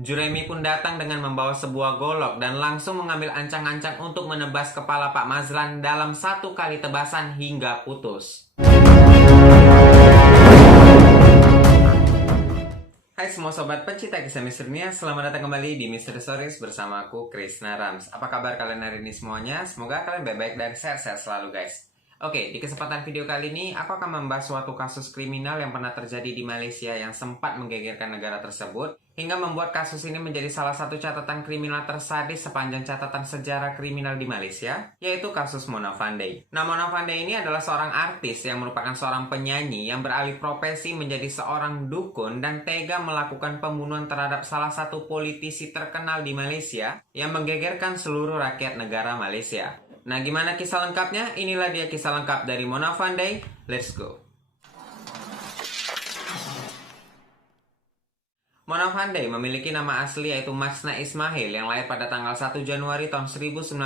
Juremi pun datang dengan membawa sebuah golok dan langsung mengambil ancang-ancang untuk menebas kepala Pak Mazlan dalam satu kali tebasan hingga putus. Hai semua sobat pencinta kisah misterinya, selamat datang kembali di Mystery Stories bersama aku, Krishna Rams. Apa kabar kalian hari ini semuanya? Semoga kalian baik-baik dan sehat-sehat selalu guys. Oke, di kesempatan video kali ini aku akan membahas suatu kasus kriminal yang pernah terjadi di Malaysia yang sempat menggegerkan negara tersebut hingga membuat kasus ini menjadi salah satu catatan kriminal tersadis sepanjang catatan sejarah kriminal di Malaysia, yaitu kasus Mona Fandey. Nah, Mona Fandey ini adalah seorang artis yang merupakan seorang penyanyi yang beralih profesi menjadi seorang dukun dan tega melakukan pembunuhan terhadap salah satu politisi terkenal di Malaysia yang menggegerkan seluruh rakyat negara Malaysia. Nah, gimana kisah lengkapnya? Inilah dia kisah lengkap dari Mona Fandey. Let's go. Mona Fandey memiliki nama asli yaitu Masna Ismail yang lahir pada tanggal 1 Januari tahun 1956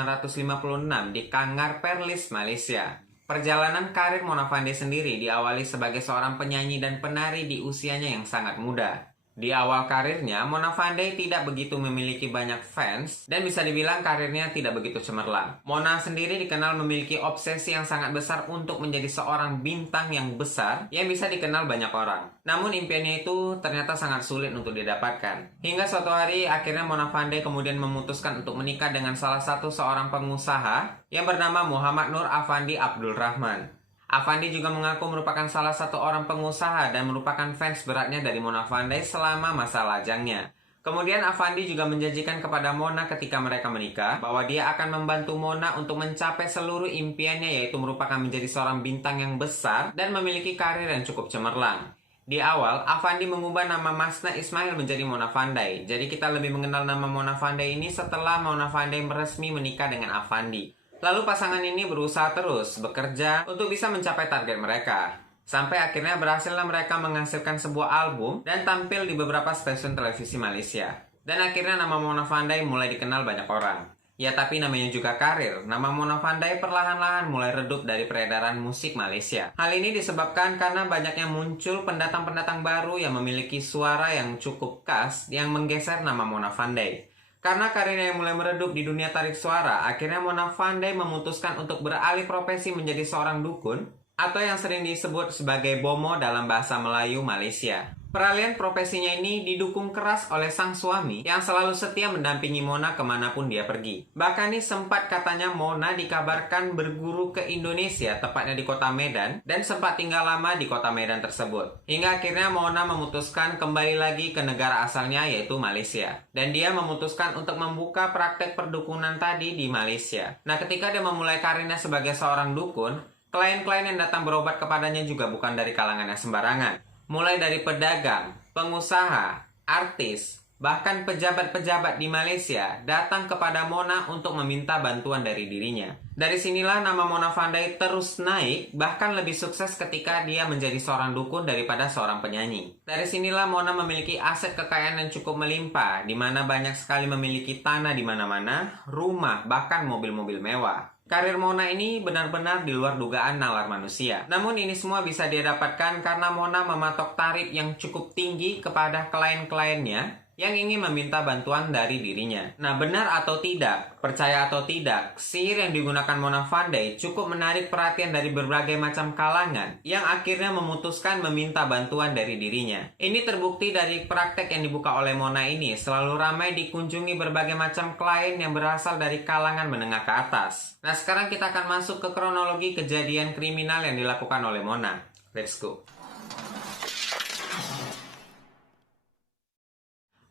di Kangar Perlis, Malaysia. Perjalanan karir Mona Fandey sendiri diawali sebagai seorang penyanyi dan penari di usianya yang sangat muda. Di awal karirnya, Mona Fandey tidak begitu memiliki banyak fans dan bisa dibilang karirnya tidak begitu cemerlang. Mona sendiri dikenal memiliki obsesi yang sangat besar untuk menjadi seorang bintang yang besar yang bisa dikenal banyak orang. Namun impiannya itu ternyata sangat sulit untuk didapatkan. Hingga suatu hari akhirnya Mona Fandey kemudian memutuskan untuk menikah dengan salah satu seorang pengusaha yang bernama Muhammad Nur Afandi Abdul Rahman. Afandi juga mengaku merupakan salah satu orang pengusaha dan merupakan fans beratnya dari Mona Fandey selama masa lajangnya. Kemudian Afandi juga menjanjikan kepada Mona ketika mereka menikah bahwa dia akan membantu Mona untuk mencapai seluruh impiannya, yaitu merupakan menjadi seorang bintang yang besar dan memiliki karir yang cukup cemerlang. Di awal, Afandi mengubah nama Masna Ismail menjadi Mona Fandey. Jadi kita lebih mengenal nama Mona Fandey ini setelah Mona Fandey resmi menikah dengan Afandi. Lalu pasangan ini berusaha terus bekerja untuk bisa mencapai target mereka. Sampai akhirnya berhasillah mereka menghasilkan sebuah album dan tampil di beberapa stasiun televisi Malaysia. Dan akhirnya nama Mona Fandey mulai dikenal banyak orang. Ya tapi namanya juga karir, nama Mona Fandey perlahan-lahan mulai redup dari peredaran musik Malaysia. Hal ini disebabkan karena banyaknya muncul pendatang-pendatang baru yang memiliki suara yang cukup khas yang menggeser nama Mona Fandey. Karena karirnya yang mulai meredup di dunia tarik suara, akhirnya Mona Fandey memutuskan untuk beralih profesi menjadi seorang dukun atau yang sering disebut sebagai bomo dalam bahasa Melayu Malaysia. Peralihan profesinya ini didukung keras oleh sang suami yang selalu setia mendampingi Mona kemanapun dia pergi. Bahkan nih sempat katanya Mona dikabarkan berguru ke Indonesia, tepatnya di kota Medan, dan sempat tinggal lama di kota Medan tersebut. Hingga akhirnya Mona memutuskan kembali lagi ke negara asalnya yaitu Malaysia. Dan dia memutuskan untuk membuka praktek perdukunan tadi di Malaysia. Nah, ketika dia memulai karirnya sebagai seorang dukun, klien-klien yang datang berobat kepadanya juga bukan dari kalangan yang sembarangan. Mulai dari pedagang, pengusaha, artis, bahkan pejabat-pejabat di Malaysia datang kepada Mona untuk meminta bantuan dari dirinya. Dari sinilah nama Mona Fandey terus naik, bahkan lebih sukses ketika dia menjadi seorang dukun daripada seorang penyanyi. Dari sinilah Mona memiliki aset kekayaan yang cukup melimpah, di mana banyak sekali memiliki tanah di mana-mana, rumah, bahkan mobil-mobil mewah. Karir Mona ini benar-benar di luar dugaan nalar manusia. Namun ini semua bisa dia dapatkan karena Mona mematok tarif yang cukup tinggi kepada klien-kliennya yang ingin meminta bantuan dari dirinya. Nah, benar atau tidak, percaya atau tidak, sihir yang digunakan Mona Fandey cukup menarik perhatian dari berbagai macam kalangan yang akhirnya memutuskan meminta bantuan dari dirinya. Ini terbukti dari praktek yang dibuka oleh Mona ini selalu ramai dikunjungi berbagai macam klien yang berasal dari kalangan menengah ke atas. Nah, sekarang kita akan masuk ke kronologi kejadian kriminal yang dilakukan oleh Mona. Let's go.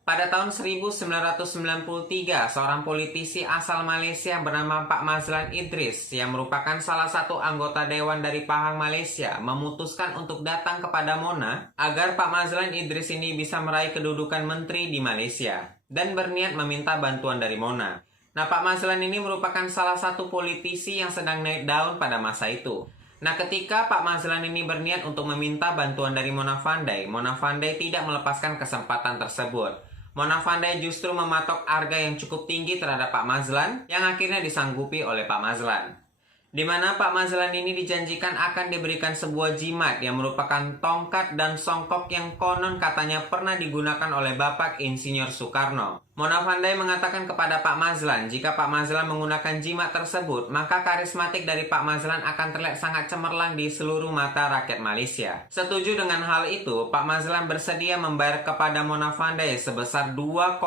Pada tahun 1993, seorang politisi asal Malaysia bernama Pak Mazlan Idris yang merupakan salah satu anggota Dewan dari Pahang Malaysia memutuskan untuk datang kepada Mona agar Pak Mazlan Idris ini bisa meraih kedudukan menteri di Malaysia dan berniat meminta bantuan dari Mona. Nah, Pak Mazlan ini merupakan salah satu politisi yang sedang naik daun pada masa itu. Nah, ketika Pak Mazlan ini berniat untuk meminta bantuan dari Mona Fandey tidak melepaskan kesempatan tersebut. Mona Fandey justru mematok harga yang cukup tinggi terhadap Pak Mazlan yang akhirnya disanggupi oleh Pak Mazlan. di mana Pak Mazlan ini dijanjikan akan diberikan sebuah jimat yang merupakan tongkat dan songkok yang konon katanya pernah digunakan oleh Bapak Insinyur Soekarno. Mona Fandey mengatakan kepada Pak Mazlan, jika Pak Mazlan menggunakan jimat tersebut, maka karismatik dari Pak Mazlan akan terlihat sangat cemerlang di seluruh mata rakyat Malaysia. Setuju dengan hal itu, Pak Mazlan bersedia membayar kepada Mona Fandey sebesar 2,5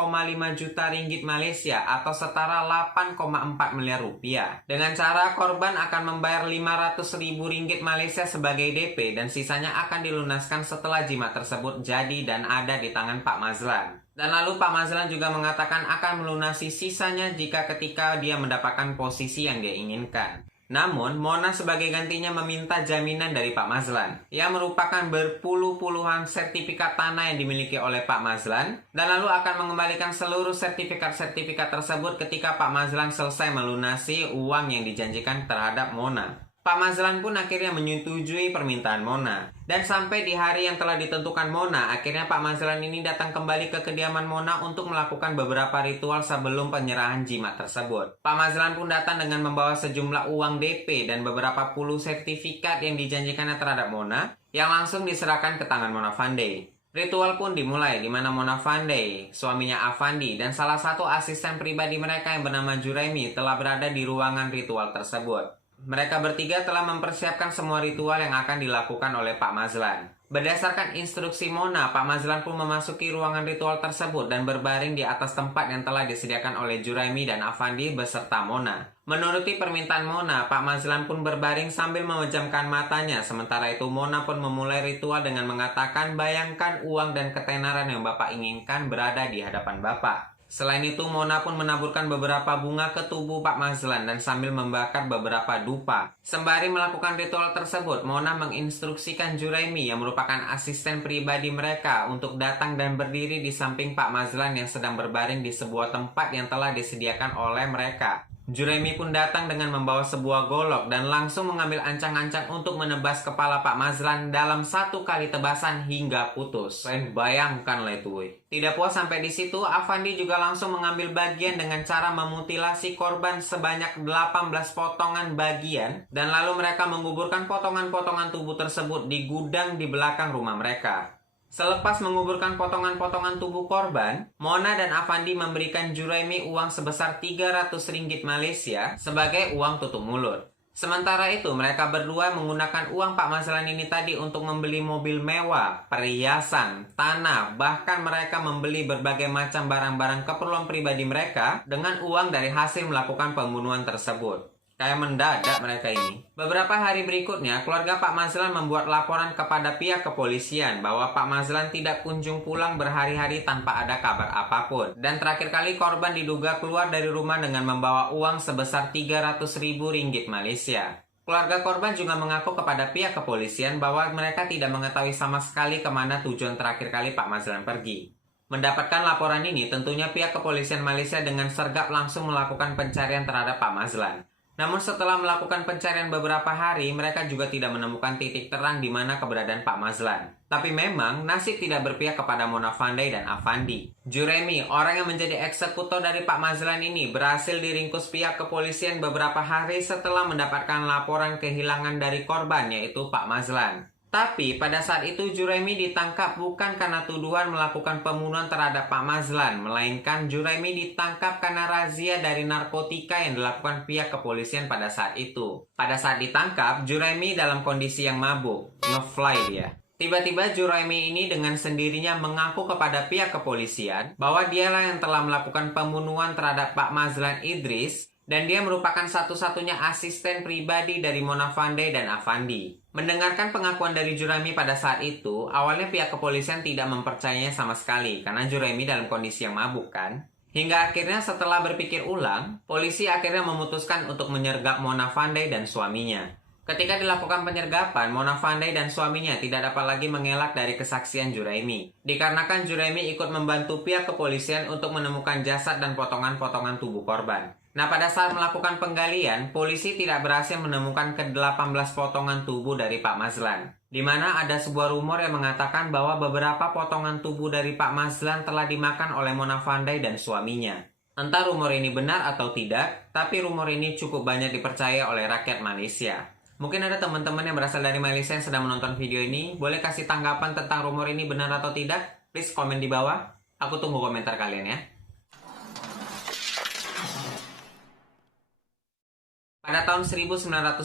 juta ringgit Malaysia atau setara 8,4 miliar rupiah. Dengan cara korban akan membayar 500 ribu ringgit Malaysia sebagai DP dan sisanya akan dilunaskan setelah jimat tersebut jadi dan ada di tangan Pak Mazlan. Dan lalu Pak Mazlan juga mengatakan akan melunasi sisanya jika ketika dia mendapatkan posisi yang dia inginkan. Namun, Mona sebagai gantinya meminta jaminan dari Pak Mazlan, yang merupakan berpuluh-puluhan sertifikat tanah yang dimiliki oleh Pak Mazlan, dan lalu akan mengembalikan seluruh sertifikat-sertifikat tersebut ketika Pak Mazlan selesai melunasi uang yang dijanjikan terhadap Mona. Pak Mazlan pun akhirnya menyetujui permintaan Mona. Dan sampai di hari yang telah ditentukan Mona, akhirnya Pak Mazlan ini datang kembali ke kediaman Mona untuk melakukan beberapa ritual sebelum penyerahan jimat tersebut. Pak Mazlan pun datang dengan membawa sejumlah uang DP dan beberapa puluh sertifikat yang dijanjikannya terhadap Mona, yang langsung diserahkan ke tangan Mona Fandey. Ritual pun dimulai di mana Mona Fandey, suaminya Afandi, dan salah satu asisten pribadi mereka yang bernama Juraimi telah berada di ruangan ritual tersebut. Mereka bertiga telah mempersiapkan semua ritual yang akan dilakukan oleh Pak Mazlan. Berdasarkan instruksi Mona, Pak Mazlan pun memasuki ruangan ritual tersebut dan berbaring di atas tempat yang telah disediakan oleh Juraimi dan Afandi beserta Mona. Menuruti permintaan Mona, Pak Mazlan pun berbaring sambil memejamkan matanya. Sementara itu Mona pun memulai ritual dengan mengatakan, bayangkan uang dan ketenaran yang Bapak inginkan berada di hadapan Bapak. Selain itu, Mona pun menaburkan beberapa bunga ke tubuh Pak Mazlan dan sambil membakar beberapa dupa. Sembari melakukan ritual tersebut, Mona menginstruksikan Juraimi yang merupakan asisten pribadi mereka untuk datang dan berdiri di samping Pak Mazlan yang sedang berbaring di sebuah tempat yang telah disediakan oleh mereka. Juraimi pun datang dengan membawa sebuah golok dan langsung mengambil ancang-ancang untuk menebas kepala Pak Mazlan dalam satu kali tebasan hingga putus. Bayangkanlah itu. Tidak puas sampai di situ, Afandi juga langsung mengambil bagian dengan cara memutilasi korban sebanyak 18 potongan bagian dan lalu mereka menguburkan potongan-potongan tubuh tersebut di gudang di belakang rumah mereka. Selepas menguburkan potongan-potongan tubuh korban, Mona dan Afandi memberikan Juraimi uang sebesar 300 ringgit Malaysia sebagai uang tutup mulut. Sementara itu, mereka berdua menggunakan uang Pak Mazlan ini tadi untuk membeli mobil mewah, perhiasan, tanah, bahkan mereka membeli berbagai macam barang-barang keperluan pribadi mereka dengan uang dari hasil melakukan pembunuhan tersebut. Kayak mendadak mereka ini. Beberapa hari berikutnya, keluarga Pak Mazlan membuat laporan kepada pihak kepolisian bahwa Pak Mazlan tidak kunjung pulang berhari-hari tanpa ada kabar apapun. Dan terakhir kali korban diduga keluar dari rumah dengan membawa uang sebesar 300 ribu ringgit Malaysia. Keluarga korban juga mengaku kepada pihak kepolisian bahwa mereka tidak mengetahui sama sekali kemana tujuan terakhir kali Pak Mazlan pergi. Mendapatkan laporan ini, tentunya pihak kepolisian Malaysia dengan sergap langsung melakukan pencarian terhadap Pak Mazlan. Namun setelah melakukan pencarian beberapa hari, mereka juga tidak menemukan titik terang di mana keberadaan Pak Mazlan. Tapi memang nasib tidak berpihak kepada Mona Fandey dan Afandi. Juraimi, orang yang menjadi eksekutor dari Pak Mazlan ini, berhasil diringkus pihak kepolisian beberapa hari setelah mendapatkan laporan kehilangan dari korban, yaitu Pak Mazlan. Tapi pada saat itu Juraimi ditangkap bukan karena tuduhan melakukan pembunuhan terhadap Pak Mazlan, melainkan Juraimi ditangkap karena razia dari narkotika yang dilakukan pihak kepolisian pada saat itu. Pada saat ditangkap, Juraimi dalam kondisi yang mabuk, ngefly dia. Tiba-tiba Juraimi ini dengan sendirinya mengaku kepada pihak kepolisian bahwa dialah yang telah melakukan pembunuhan terhadap Pak Mazlan Idris dan dia merupakan satu-satunya asisten pribadi dari Mona Fandey dan Afandi. Mendengarkan pengakuan dari Juraimi pada saat itu, awalnya pihak kepolisian tidak mempercayainya sama sekali karena Juraimi dalam kondisi yang mabuk kan. Hingga akhirnya setelah berpikir ulang, polisi akhirnya memutuskan untuk menyergap Mona Fandey dan suaminya. Ketika dilakukan penyergapan, Mona Fandey dan suaminya tidak dapat lagi mengelak dari kesaksian Juraimi. Dikarenakan Juraimi ikut membantu pihak kepolisian untuk menemukan jasad dan potongan-potongan tubuh korban. Nah, pada saat melakukan penggalian, polisi tidak berhasil menemukan ke-18 potongan tubuh dari Pak Mazlan. Di mana ada sebuah rumor yang mengatakan bahwa beberapa potongan tubuh dari Pak Mazlan telah dimakan oleh Mona Fandey dan suaminya. Entah rumor ini benar atau tidak, tapi rumor ini cukup banyak dipercaya oleh rakyat Malaysia. Mungkin ada teman-teman yang berasal dari Malaysia yang sedang menonton video ini, boleh kasih tanggapan tentang rumor ini benar atau tidak? Please komen di bawah, aku tunggu komentar kalian ya. Pada tahun 1995,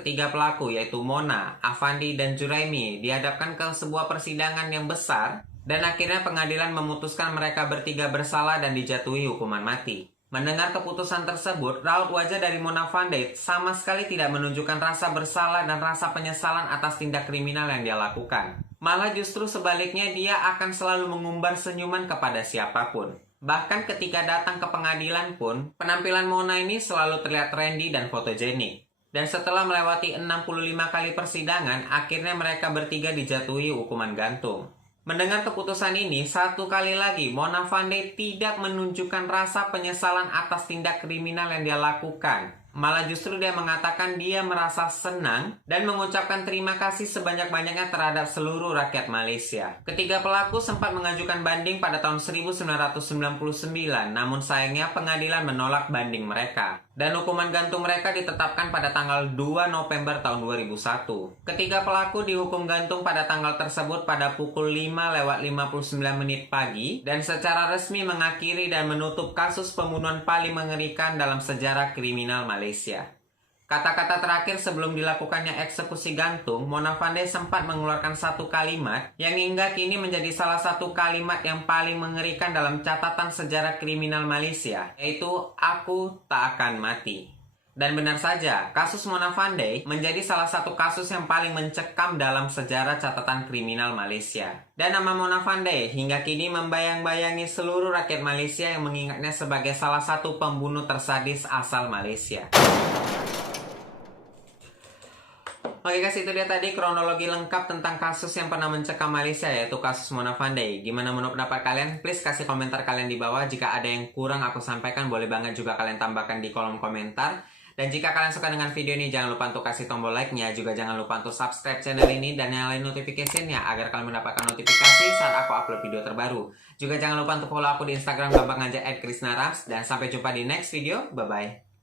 ketiga pelaku yaitu Mona, Afandi, dan Juraimi dihadapkan ke sebuah persidangan yang besar dan akhirnya pengadilan memutuskan mereka bertiga bersalah dan dijatuhi hukuman mati. Mendengar keputusan tersebut, raut wajah dari Mona Fandey sama sekali tidak menunjukkan rasa bersalah dan rasa penyesalan atas tindak kriminal yang dia lakukan. Malah justru sebaliknya dia akan selalu mengumbar senyuman kepada siapapun. Bahkan ketika datang ke pengadilan pun, penampilan Mona ini selalu terlihat trendy dan fotogenik. Dan setelah melewati 65 kali persidangan, akhirnya mereka bertiga dijatuhi hukuman gantung. Mendengar keputusan ini, satu kali lagi Mona Fandey tidak menunjukkan rasa penyesalan atas tindak kriminal yang dia lakukan. Malah justru dia mengatakan dia merasa senang dan mengucapkan terima kasih sebanyak-banyaknya terhadap seluruh rakyat Malaysia. Ketiga pelaku sempat mengajukan banding pada tahun 1999, namun sayangnya pengadilan menolak banding mereka. Dan hukuman gantung mereka ditetapkan pada tanggal 2 November tahun 2001. Ketiga pelaku dihukum gantung pada tanggal tersebut pada pukul 5:59 pagi dan secara resmi mengakhiri dan menutup kasus pembunuhan paling mengerikan dalam sejarah kriminal Malaysia. Kata-kata terakhir sebelum dilakukannya eksekusi gantung, Mona Fandey sempat mengeluarkan satu kalimat yang hingga kini menjadi salah satu kalimat yang paling mengerikan dalam catatan sejarah kriminal Malaysia, yaitu "Aku tak akan mati". Dan benar saja, kasus Mona Fandey menjadi salah satu kasus yang paling mencekam dalam sejarah catatan kriminal Malaysia. Dan nama Mona Fandey hingga kini membayang-bayangi seluruh rakyat Malaysia yang mengingatnya sebagai salah satu pembunuh tersadis asal Malaysia. Oke guys, itu dia tadi kronologi lengkap tentang kasus yang pernah mencekam Malaysia, yaitu kasus Mona Fandey. Gimana menurut pendapat kalian? Please kasih komentar kalian di bawah. Jika ada yang kurang aku sampaikan, boleh banget juga kalian tambahkan di kolom komentar. Dan jika kalian suka dengan video ini, jangan lupa untuk kasih tombol like-nya. Juga jangan lupa untuk subscribe channel ini dan nyalain notification-nya agar kalian mendapatkan notifikasi saat aku upload video terbaru. Juga jangan lupa untuk follow aku di Instagram gampang aja @krisnarams. Dan sampai jumpa di next video. Bye-bye.